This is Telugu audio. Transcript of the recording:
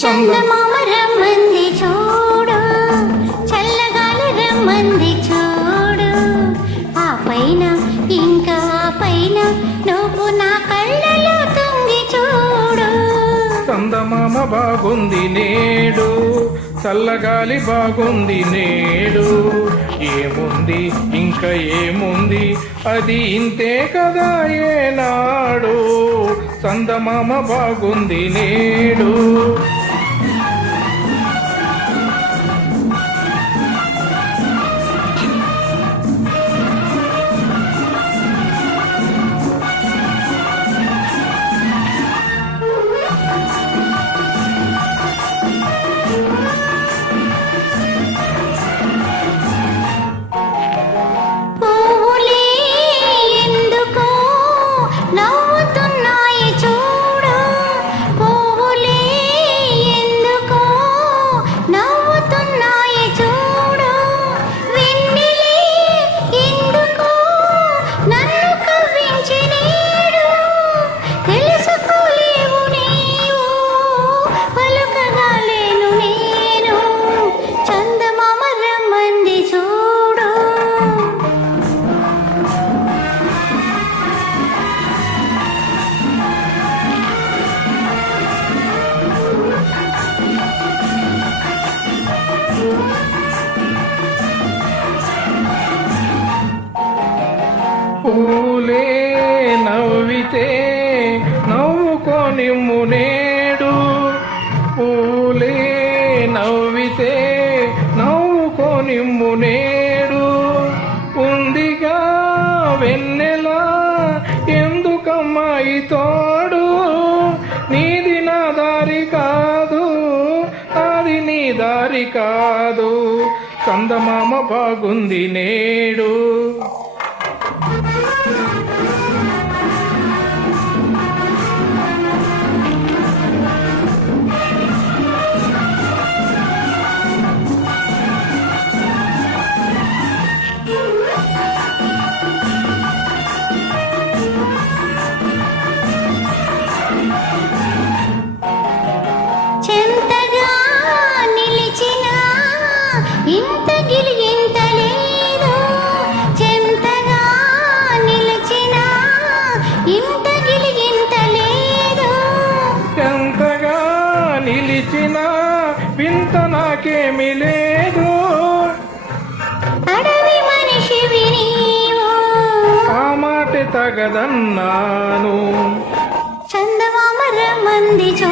చందమామ రమ్మంది చూడు, చల్లగాలి రమ్మంది చూడు, ఆ పైన ఇంకా పైన నువ్వు నా కళ్ళలో తొంగి చూడు. చందమామ బాగుంది నేడు, చల్లగాలి బాగుంది నేడు, ఏముంది ఇంకా ఏముంది అది ఇంతే కదా ఏనాడు. చందమామ బాగుంది నేడు. పూలే నవ్వితే నవ్వుకోనిమ్ము నేడు, పూలే నవ్వితే నవ్వుకోనిమ్ము నేడు, ఉందిగా వెన్నెలా ఎందుకమ్మాయి తోడు, నీది నా దారి కాదు అది నీ దారి కాదు. చందమామ బాగుంది నేడు. చెంతగా నిలిచిన ఇంత గిలిగింత లేదు, చెంతగా నిలిచిన ఇంత గిలిగింత లేదు, ఎంతగా నిలిచిన వింత నాకేమి లేదు. అడవి మనిషివి నీవు, ఆ మాట తగదన్నాను. చందమామ రమ్మంది చూ